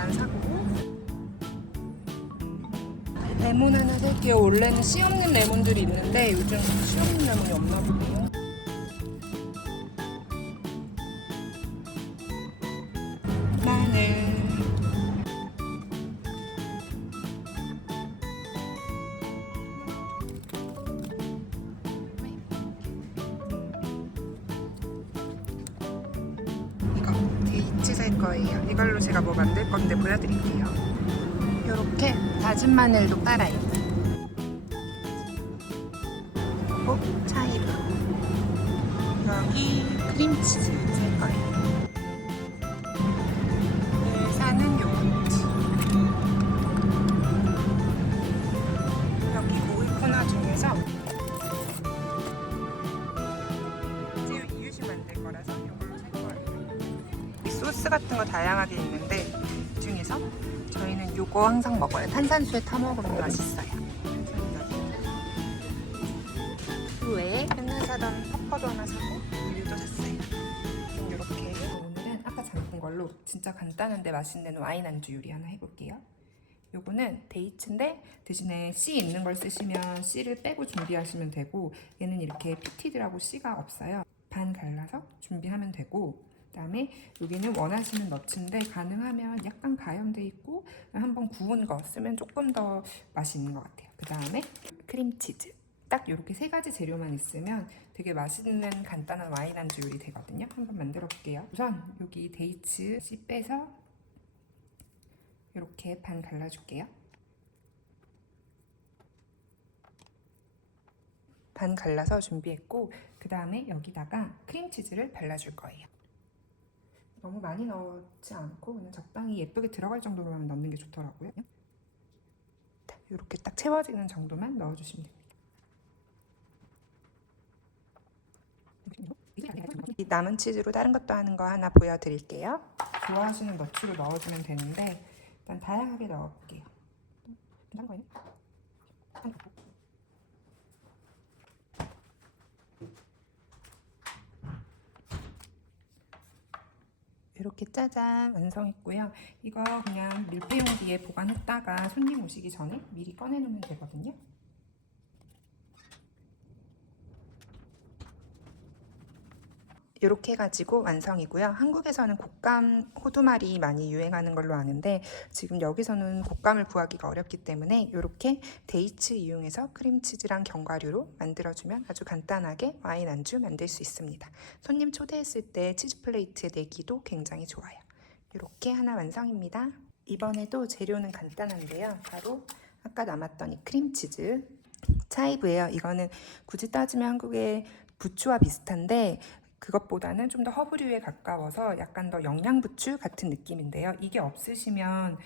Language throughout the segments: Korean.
일단 샀고. 레몬 하나 살게요. 원래는 씨없는 레몬들이 있는데 요즘 씨없는 레몬이 없나 보네요. 거예요. 이걸로 제가 뭐 만들 건데 보여드릴게요. 이렇게 다진 마늘도 깔아요. 그리고 차이브 여기 크림치즈 살 거예요. 소스 같은 거 다양하게 있는데 그 중에서 저희는 요거 항상 먹어요. 탄산수에 타 먹으면 맛있어요. 그 외에 맨날 사던 팝퍼도 하나 사고 우유도 샀어요. 이렇게 오늘은 아까 잠근 걸로 진짜 간단한데 맛있는 와인 안주 요리 하나 해볼게요. 요거는 데이츠인데 대신에 씨 있는 걸 쓰시면 씨를 빼고 준비하시면 되고 얘는 이렇게 피티드라고 씨가 없어요. 반 갈라서 준비하면 되고 그다음에 여기는 원하시는 너츠인데 가능하면 약간 가염돼 있고 한번 구운 거 쓰면 조금 더 맛이 있는 것 같아요. 그다음에 크림치즈 딱 이렇게 세 가지 재료만 있으면 되게 맛있는 간단한 와인 안주 요리 되거든요. 한번 만들어 볼게요. 우선 여기 데이츠 씨 빼서 이렇게 반 갈라줄게요. 반 갈라서 준비했고 그 다음에 여기다가 크림치즈를 발라줄 거예요. 너무 많이 넣지 않고 그냥 적당히 예쁘게 들어갈 정도로만 넣는 게 좋더라고요. 이렇게 딱 채워지는 정도만 넣어주시면 됩니다. 이 남은 치즈로 다른 것도 하는 거 하나 보여드릴게요. 좋아하시는 너츠로 넣어주면 되는데 일단 다양하게 넣어볼게요. 한 거예요? 이렇게 짜잔 완성했고요. 이거 그냥 밀폐 용기에 보관했다가 손님 오시기 전에 미리 꺼내놓으면 되거든요. 이렇게 해가지고 완성이고요. 한국에서는 곶감 호두말이 많이 유행하는 걸로 아는데 지금 여기서는 곶감을 구하기가 어렵기 때문에 이렇게 데이츠 이용해서 크림치즈랑 견과류로 만들어주면 아주 간단하게 와인 안주 만들 수 있습니다. 손님 초대했을 때 치즈 플레이트에 내기도 굉장히 좋아요. 이렇게 하나 완성입니다. 이번에도 재료는 간단한데요. 바로 아까 남았던 이 크림치즈 차이브예요. 이거는 굳이 따지면 한국의 부추와 비슷한데 그것보다는 좀 더 허브류에 가까워서 약간 더 영양부추 같은 느낌인데요. 이게 없으시면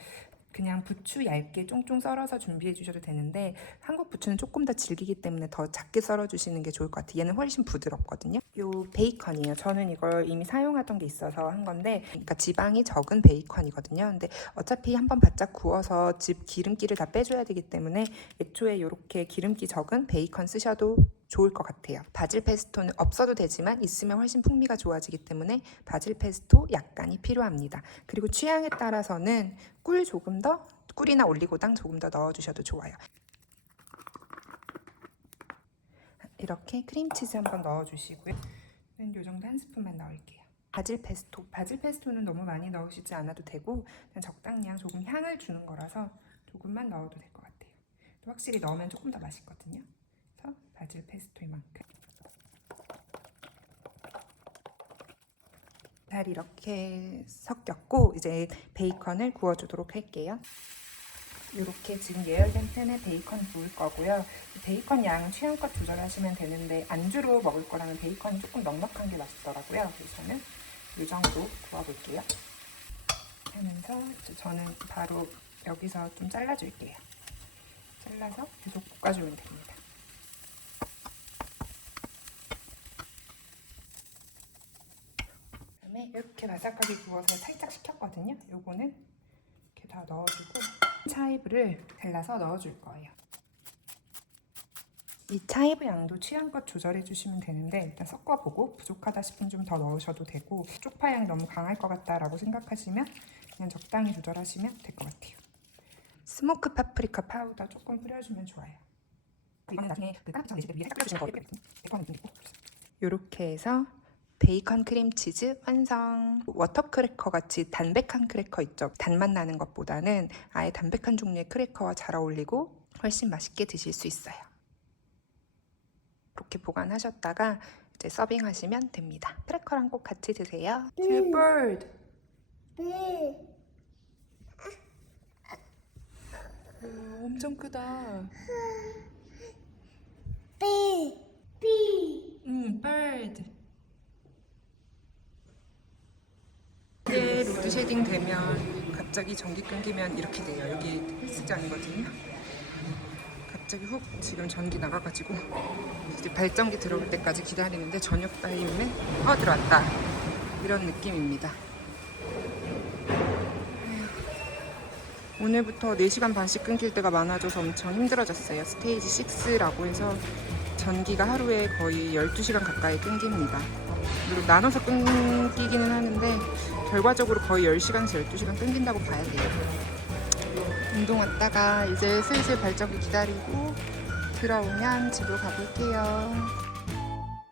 그냥 부추 얇게 쫑쫑 썰어서 준비해 주셔도 되는데 한국 부추는 조금 더 질기기 때문에 더 작게 썰어 주시는 게 좋을 것 같아요. 얘는 훨씬 부드럽거든요. 요 베이컨이에요. 저는 이걸 이미 사용하던 게 있어서 한 건데 그러니까 지방이 적은 베이컨이거든요. 근데 어차피 한번 바짝 구워서 집 기름기를 다 빼줘야 되기 때문에 애초에 이렇게 기름기 적은 베이컨 쓰셔도 좋을 것 같아요. 바질 페스토는 없어도 되지만 있으면 훨씬 풍미가 좋아지기 때문에 바질 페스토 약간이 필요합니다. 그리고 취향에 따라서는 꿀 조금 더 꿀이나 올리고당 조금 더 넣어주셔도 좋아요. 이렇게 크림치즈 한번 넣어주시고요. 이 정도 한 스푼만 넣을게요. 바질 페스토. 바질 페스토는 너무 많이 넣으시지 않아도 되고 적당량 조금 향을 주는 거라서 조금만 넣어도 될 것 같아요. 또 확실히 넣으면 조금 더 맛있거든요. 그래서 바질 페스토만큼 잘 이렇게 섞였고 이제 베이컨을 구워주도록 할게요. 이렇게 지금 예열된 팬에 베이컨 구울 거고요. 베이컨 양은 취향껏 조절하시면 되는데 안주로 먹을 거라면 베이컨이 조금 넉넉한 게 맛있더라고요. 그래서 저는 이 정도 구워볼게요. 하면서 저는 바로 여기서 좀 잘라줄게요. 잘라서 계속 볶아주면 됩니다. 그다음에 이렇게 바삭하게 구워서 살짝 식혔거든요. 요거는 이렇게 다 넣어주고 차이브를 잘라서 넣어줄 거예요. 이 차이브 양도 취향껏 조절해 주시면 되는데 일단 섞어보고 부족하다 싶으면 좀 더 넣으셔도 되고 쪽파 향이 너무 강할 것 같다라고 생각하시면 그냥 적당히 조절하시면 될 것 같아요. 스모크 파프리카 파우더 조금 뿌려주면 좋아요. 이거는 나중에 그 까나피처럼 내실 때 위에 살짝 뿌려주시는 거 베이컨 있고 이렇게 해서 베이컨 크림치즈 완성. 워터 크래커 같이 담백한 크래커 있죠. 단맛 나는 것보다는 아예 담백한 종류의 크래커와 잘 어울리고 훨씬 맛있게 드실 수 있어요. 이렇게 보관하셨다가 이제 서빙하시면 됩니다. 크래커랑 꼭 같이 드세요. Two bird. 오, 엄청 크다. B B 음, bird. 이게 로드 쉐딩 되면 갑자기 전기 끊기면 이렇게 돼요. 여기 헬스장이거든요. 갑자기 훅 지금 전기 나가가지고 이제 발전기 들어올 때까지 기다리는데 저녁 타임에 어 들어왔다 이런 느낌입니다. 오늘부터 4시간 반씩 끊길 때가 많아져서 엄청 힘들어졌어요. 스테이지 6라고 해서 전기가 하루에 거의 12시간 가까이 끊깁니다. 물론 나눠서 끊기기는 하는데 결과적으로 거의 10시간에서 12시간 끊긴다고 봐야 돼요. 운동 왔다가 이제 슬슬 발전기 기다리고 들어오면 집으로 가볼게요.